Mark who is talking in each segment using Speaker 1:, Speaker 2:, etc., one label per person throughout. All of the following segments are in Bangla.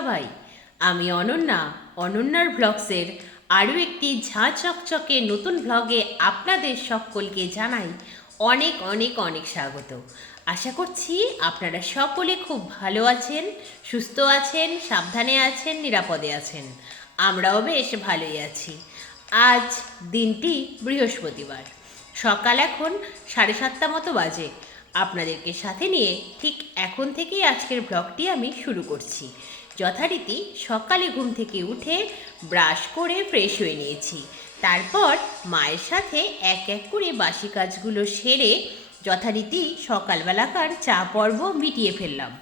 Speaker 1: সবাই আমি অনন্যা, অনন্যার ব্লগসের আরও একটি ঝাঁ চকচকে নতুন ব্লগে আপনাদের সকলকে জানাই অনেক অনেক অনেক স্বাগত। আশা করছি আপনারা সকলে খুব ভালো আছেন, সুস্থ আছেন, সাবধানে আছেন, নিরাপদে আছেন। আমরাও বেশ ভালোই আছি। আজ দিনটি বৃহস্পতিবার। সকাল এখন সাড়ে সাতটা মতো বাজে। আপনাদেরকে সাথে নিয়ে ঠিক এখন থেকেই আজকের ব্লগটি আমি শুরু করছি। যথারীতি সকালে ঘুম থেকে উঠে ব্রাশ করে ফ্রেশ হয়ে নিয়েছি। তারপর মায়ের সাথে এক এক করে বাসি কাজগুলো সেরে যথারীতি সকালবেলাকার চা পর্ব মিটিয়ে ফেললাম।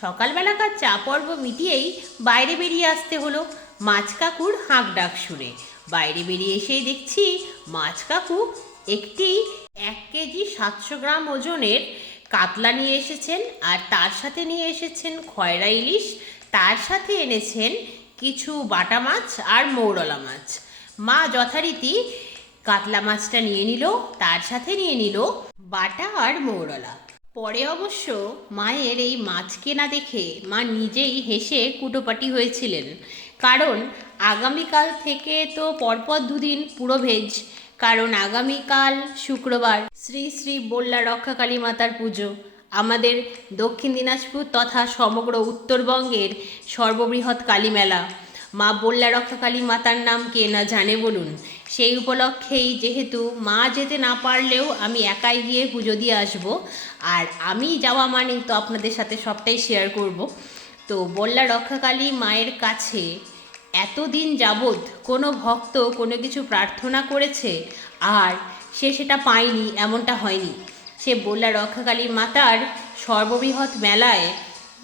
Speaker 1: সকালবেলাকার চা পর্ব মিটিয়েই বাইরে বেরিয়ে আসতে হলো। মাছ কাকুর হাঁক ডাক শুনে বাইরে বেরিয়ে এসেই দেখছি মাছ কাকু একটি এক কেজি সাতশো গ্রাম ওজনের কাতলা নিয়ে এসেছেন আর তার সাথে নিয়ে এসেছেন খয়রা ইলিশ তার সাথে এনেছেন কিছু বাটা মাছ আর মৌরলা মাছ। মা যথারীতি কাতলা মাছটা নিয়ে নিল, তার সাথে নিয়ে নিল বাটা আর মৌরলা। পরে অবশ্য মায়ের এই মাছ কেনা দেখে মা নিজেই হেসে কুটোপাটি হয়েছিলেন। কারণ আগামীকাল থেকে তো পরপর দুদিন পুরো ভেজ। কারণ আগামীকাল শুক্রবার। শ্রী শ্রী বল্লা রক্ষাকালী মাতার পুজো। আমাদের দক্ষিণ দিনাজপুর তথা সমগ্র উত্তরবঙ্গের সর্ববৃহৎ কালী মেলা মা বল্লা রক্ষাকালী মাতার নাম কে না জানে বলুন? সেই উপলক্ষেই যেহেতু মা যেতে না পারলেও আমি একাই গিয়ে পুজো দিয়ে আসব। আর আমি যাওয়া মানেই তো আপনাদের সাথে সবটাই শেয়ার করব। তো বল্লা রক্ষাকালী মায়ের কাছে এতদিন যাবৎ কোনো ভক্ত কোনো কিছু প্রার্থনা করেছে আর সে সেটা পায়নি, এমনটা হয়নি। সে বললা, রক্ষাকালী মাতার সর্ববৃহৎ মেলায়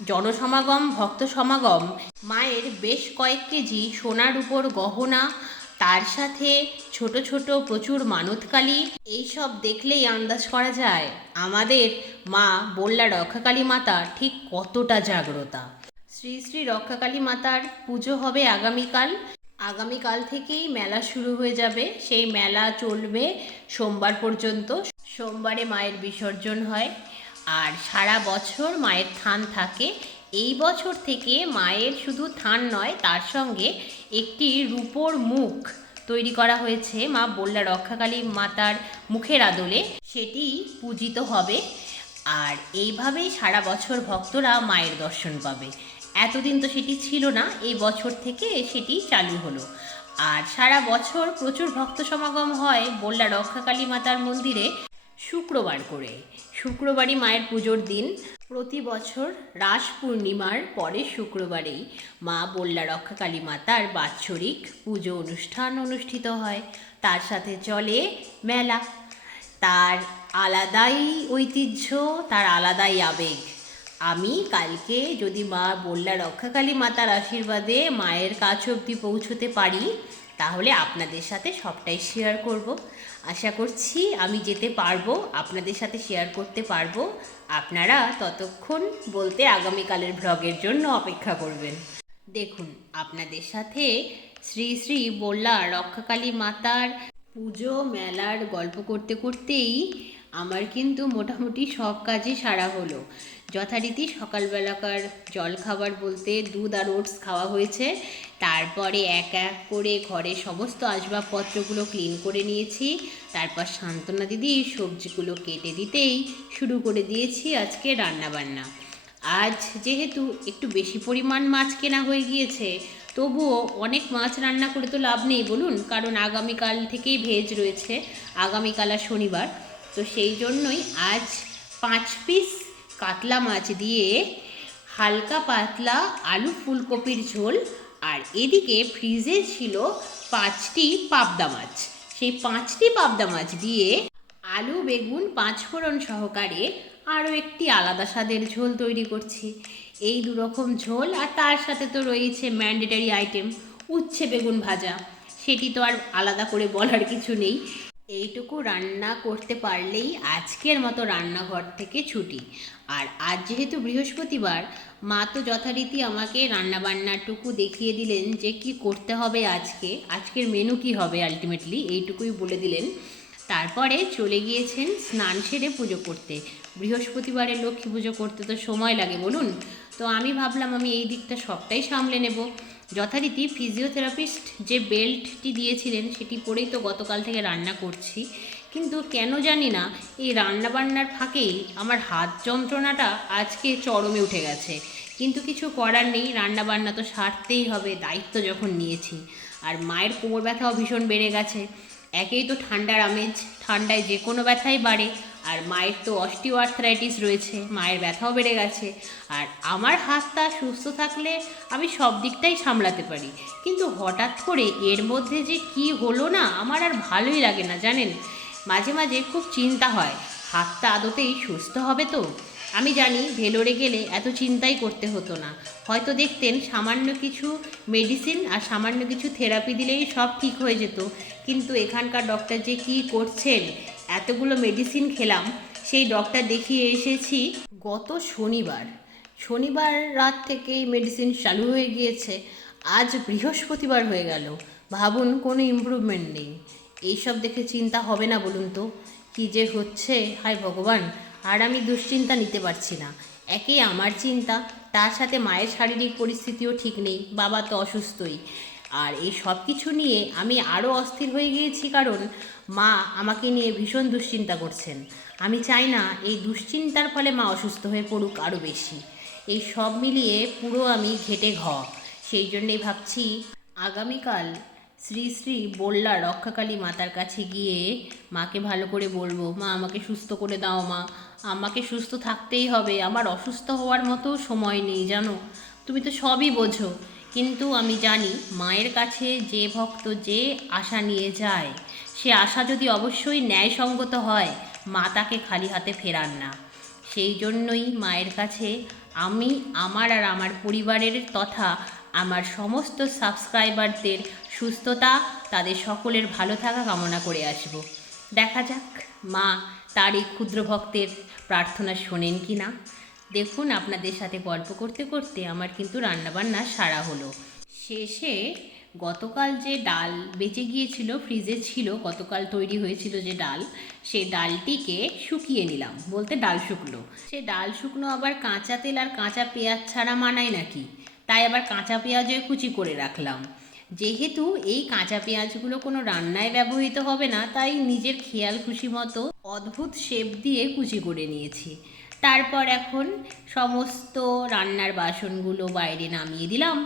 Speaker 1: জনসমাগম, ভক্ত সমাগম, মায়ের বেশ কয়েক কেজি সোনার উপর গহনা, তার সাথে ছোট ছোট প্রচুর মানতকালী এইসব দেখলেই আন্দাজ করা যায়। আমাদের মা বললা, রক্ষাকালী মাতা ঠিক কতটা জাগ্রতা। শ্রী শ্রী রক্ষাকালী মাতার পুজো হবে আগামীকাল। আগামীকাল থেকেই মেলা শুরু হয়ে যাবে। সেই মেলা চলবে সোমবার পর্যন্ত। সোমবারে মায়ের বিসর্জন হয় আর সারা বছর মায়ের থান থাকে। এই বছর থেকে মায়ের শুধু থান নয়, তার সঙ্গে একটি রূপোর মুখ তৈরি করা হয়েছে মা বললা রক্ষাকালী মাতার মুখের আদলে। সেটি পূজিত হবে আর এইভাবেই সারা বছর ভক্তরা মায়ের দর্শন পাবে। এতদিন তো সেটি ছিল না, এই বছর থেকে সেটি চালু হলো। আর সারা বছর প্রচুর ভক্ত সমাগম হয় বললা রক্ষাকালী মাতার মন্দিরে। শুক্রবার করে। শুক্রবারই মায়ের পুজোর দিন। প্রতি বছর রাস পূর্ণিমার পরে শুক্রবারেই মা বল্লা রক্ষাকালী মাতার বাৎসরিক পুজো অনুষ্ঠান অনুষ্ঠিত হয়। তার সাথে চলে মেলা। তার আলাদাই ঐতিহ্য, তার আলাদাই আবেগ। আমি কালকে যদি মা বললা রক্ষাকালী মাতার আশীর্বাদে মায়ের কাছ অবধি পৌঁছতে পারি, তাহলে আপনাদের সাথে সবটাই শেয়ার করব। আশা করছি আমি যেতে পারব, আপনাদের সাথে শেয়ার করতে পারব। আপনারা ততক্ষণ বলতে আগামীকালের ভ্লগের জন্য অপেক্ষা করবেন। দেখুন, আপনাদের সাথে শ্রী শ্রী বললা রক্ষাকালী মাতার পুজো, মেলার গল্প করতে করতেই আমার কিন্তু মোটামুটি সব কাজই সারা হলো। যথারীতি সকালবেলাকার জল খাবার বলতে দুধ আর ওটস খাওয়া হয়েছে। তারপরে এক এক করে ঘরের সমস্ত আসবাবপত্রগুলো ক্লিন করে নিয়েছি। তারপর সান্ত্বনা দিদি সবজিগুলো কেটে দিতেই শুরু করে দিয়েছি আজকে রান্নাবান্না। আজ যেহেতু একটু বেশি পরিমাণ মাছ কেনা হয়ে গিয়েছে, তবুও অনেক মাছ রান্না করে তো লাভ নেই বলুন, কারণ আগামীকাল থেকেই ভেজ রয়েছে, আগামীকাল আর শনিবার। তো সেই জন্যই আজ পাঁচ পিস কাতলা মাছ দিয়ে হালকা পাতলা আলু ফুলকপির ঝোল, আর এদিকে ফ্রিজে ছিল পাঁচটি পাবদা মাছ। সেই পাঁচটি পাবদা মাছ দিয়ে আলু, বেগুন, পাঁচফোড়ন সহকারে আরও একটি আলাদা স্বাদের ঝোল তৈরি করছি। এই দুরকম ঝোল, আর তার সাথে তো রয়েছে ম্যান্ডেটারি আইটেম, উচ্ছে বেগুন ভাজা। সেটি তো আর আলাদা করে বলার কিছু নেই। এইটুকু রান্না করতে পারলেই আজকের মতো রান্নাঘর থেকে ছুটি। আর আজ যেহেতু বৃহস্পতিবার, মা তো যথারীতি আমাকে রান্নাবান্নাটুকু দেখিয়ে দিলেন যে কি করতে হবে আজকে, আজকের মেনু কি হবে আলটিমেটলি এইটুকুই বলে দিলেন। তারপরে চলে গিয়েছেন স্নান সেরে পুজো করতে। বৃহস্পতিবারে লক্ষ্মী পুজো করতে তো সময় লাগে বলুন? তো আমি ভাবলাম আমি এই দিকটা সবটাই সামলে নেব। যথারীতি ফিজিওথেরাপিস্ট যে বেল্টটি দিয়েছিলেন, সেটি পরেই তো গতকাল থেকে রান্না করছি। কিন্তু কেন জানি না, এই রান্নাবান্নার ফাঁকেই আমার হাত যন্ত্রণাটা আজকে চরমে উঠে গেছে। কিন্তু কিছু করার নেই, রান্নাবান্না তো সারতেই হবে, দায়িত্ব যখন নিয়েছি। আর মায়ের কোমর ব্যথাও ভীষণ বেড়ে গেছে। একেই তো ঠান্ডার আমেজ, ঠান্ডায় যে কোনো ব্যথাই বাড়ে। আর মায়ের তো অস্টিও আর্থ্রাইটিস রয়েছে, মায়ের ব্যথাও বেড়ে গেছে। আর আমার হাতটা সুস্থ থাকলে আমি সব দিকটাই সামলাতে পারি। কিন্তু হঠাৎ করে এর মধ্যে যে কি হলো না, আমার আর ভালোই লাগে না, জানেন? মাঝে মাঝে খুব চিন্তা হয়, হাতটা আদতেই সুস্থ হবে তো? আমি জানি ভেলোরে গেলে এত চিন্তাই করতে হতো না। হয়তো দেখতেন সামান্য কিছু মেডিসিন আর সামান্য কিছু থেরাপি দিলেই সব ঠিক হয়ে যেত। কিন্তু এখানকার ডক্টর যে কী করছেন এতগুলো মেডিসিন খেলাম, সেই ডক্টর দেখিয়ে এসেছি গত শনিবার। শনিবার রাত থেকে মেডিসিন চালু হয়ে গিয়েছে। আজ বৃহস্পতিবার হয়ে গেল। ভাবুন কোনো ইমপ্রুভমেন্ট নেই। এইসব দেখে চিন্তা হবে না বলুন তো। কী যে হচ্ছে, হায় ভগবান, আর আমি দুশ্চিন্তা নিতে পারছি না। একে আমার চিন্তা, তার সাথে মায়ের শারীরিক পরিস্থিতিও ঠিক নেই, বাবা তো অসুস্থই। আর এই সব কিছু নিয়ে আমি আরও অস্থির হয়ে গিয়েছি কারণ মা আমাকে নিয়ে ভীষণ দুশ্চিন্তা করছেন। আমি চাই না এই দুশ্চিন্তার ফলে মা অসুস্থ হয়ে পড়ুক আরও বেশি। এই সব মিলিয়ে পুরো আমি ঘেটে ঘ। সেই জন্যেই ভাবছি আগামীকাল শ্রী শ্রী বললা রক্ষাকালী মাতার কাছে গিয়ে মাকে ভালো করে বলব, মা, আমাকে সুস্থ করে দাও মা। আমাকে সুস্থ থাকতেই হবে। আমার অসুস্থ হওয়ার মতো সময় নেই, জানো? তুমি তো সবই বোঝো। কিন্তু আমি জানি মায়ের কাছে যে ভক্ত যে আশা নিয়ে যায়, সে আশা যদি অবশ্যই ন্যায়সঙ্গত হয়, মা তাকে খালি হাতে ফেরান না। সেই জন্যই মায়ের কাছে আমি, আমার আর আমার পরিবারের তথা আমার সমস্ত সাবস্ক্রাইবারদের সুস্থতা, তাদের সকলের ভালো থাকা কামনা করে আসব। দেখা যাক মা তার এই ক্ষুদ্র ভক্তের প্রার্থনা শোনেন কি না দেখুন আপনাদের সাথে গল্প করতে করতে আমার কিন্তু রান্নাবান্না সারা হলো। শেষে গতকাল যে ডাল বেঁচে গিয়েছিল, ফ্রিজে ছিল, গতকাল তৈরি হয়েছিল যে ডাল, সে ডালটিকে শুকিয়ে নিলাম, বলতে ডাল শুকনো। সে ডাল শুকনো আবার কাঁচা তেল আর কাঁচা পেঁয়াজ ছাড়া মানায় নাকি? তাই আবার কাঁচা পেঁয়াজও কুচি করে রাখলাম। যেহেতু এই কাঁচা পেঁয়াজগুলো কোনো রান্নায় ব্যবহৃত হবে না, তাই নিজের খেয়াল খুশি মতো অদ্ভুত শেপ দিয়ে কুচি করে নিয়েছি। তারপর এখন সমস্ত রান্নার বাসনগুলো বাইরে নামিয়ে দিলাম।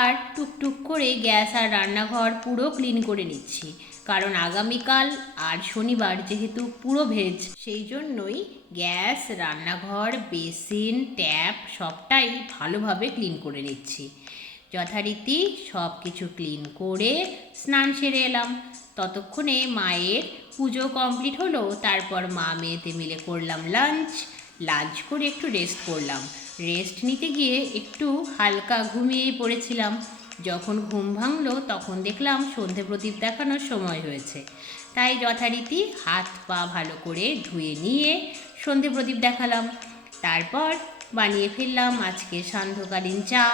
Speaker 1: আর টুকটুক করে গ্যাস আর রান্নাঘর পুরো ক্লিন করে নিচ্ছি। কারণ আগামীকাল আর শনিবার যেহেতু পুরো ভেজ, সেই জন্যই গ্যাস, রান্নাঘর, বেসিন, ট্যাপ সবটাই ভালোভাবে ক্লিন করে নিচ্ছি। যথারীতি সব কিছু ক্লিন করে স্নান সেরে এলাম। ততক্ষণে মায়ের পুজো কমপ্লিট হলো, তারপর মা মেয়েতে মিলে করলাম লাঞ্চ। লাঞ্চ করে একটু রেস্ট করলাম। রেস্ট নিতে গিয়ে একটু হালকা ঘুমিয়েই পড়েছিলাম। যখন ঘুম ভাঙলো, তখন দেখলাম সন্ধে প্রদীপ দেখানোর সময় হয়েছে। তাই যথারীতি হাত পা ভালো করে ধুয়ে নিয়ে সন্ধে প্রদীপ দেখালাম। তারপর বানিয়ে ফেললাম আজকে সান্ধ্যকালীন চা।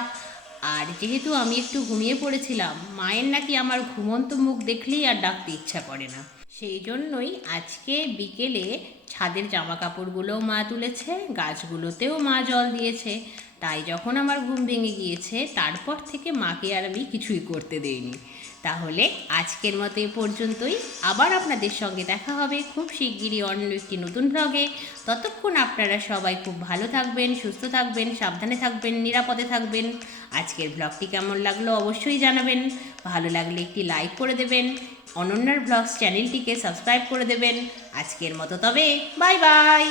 Speaker 1: আর যেহেতু আমি একটু ঘুমিয়ে পড়েছিলাম, মায়ের নাকি আমার ঘুমন্ত মুখ দেখলেই আর ডাকতে ইচ্ছা করে না। সেই জন্যই আজকে বিকেলে ছাদের জামা কাপড়গুলোও মা তুলেছে, গাছগুলোতেও মা জল দিয়েছে। তাই যখন আমার ঘুম ভেঙে গিয়েছে, তারপর থেকে মাকে আর আমি কিছুই করতে দেইনি। তাহলে আজকের মতো এ পর্যন্তই। আবার আপনাদের সঙ্গে দেখা হবে খুব শিগগিরই অন্য একটি নতুন ব্লগে ততক্ষণ আপনারা সবাই খুব ভালো থাকবেন, সুস্থ থাকবেন, সাবধানে থাকবেন, নিরাপদে থাকবেন। আজকের ব্লগটি কেমন লাগল অবশ্যই জানাবেন। ভালো লাগলে একটি লাইক করে দেবেন। অনন্যার ব্লগস চ্যানেলটিকে সাবস্ক্রাইব করে দেবেন। আজকের মতো তবে বাই বাই।